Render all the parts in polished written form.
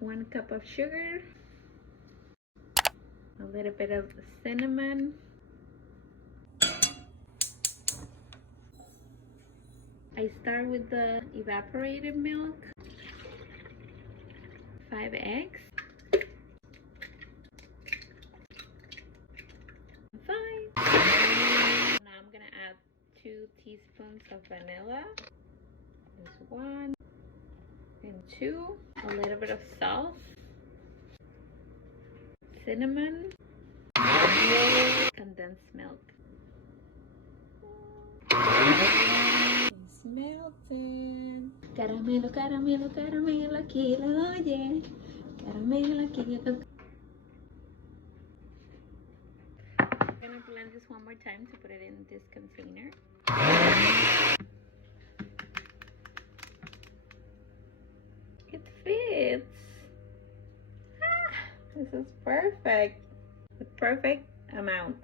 1 cup of sugar, a little bit of cinnamon, I start with the evaporated milk, 5 eggs, 5. Now I'm gonna add 2 teaspoons of vanilla. There's 1 and 2. A little bit of salt, cinnamon, condensed milk. It's melting. Caramelo, caramelo, caramelo, aquí lo oye. Caramelo, aquí yo toco. I'm gonna blend this one more time to put it in this container. It fits. This is perfect. The perfect amount.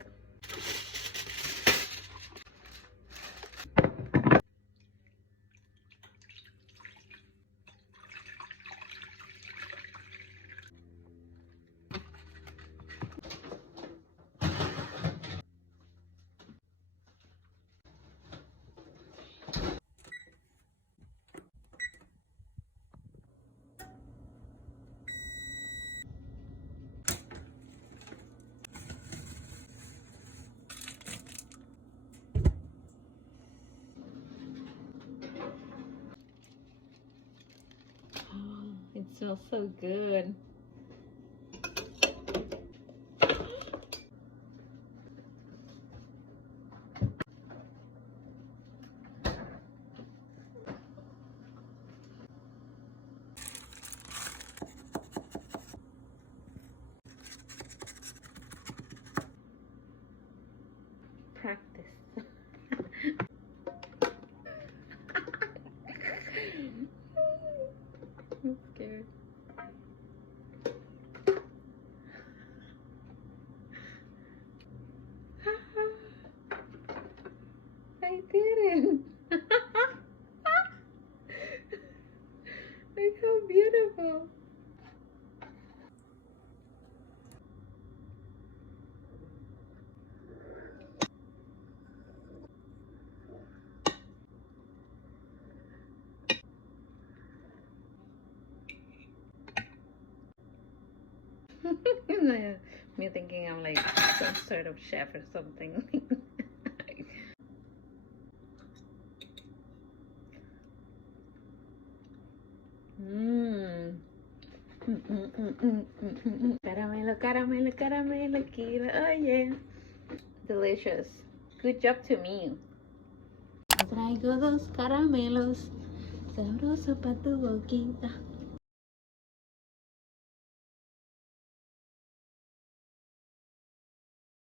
It smells so good. Practice. I'm scared. I didn't. Look how beautiful. Me thinking I'm like some sort of chef or something. Caramelo, caramelo, caramelo, kilo. Oh yeah. Delicious. Good job to me. Traigo 2 caramelos sabrosos para tu boquita.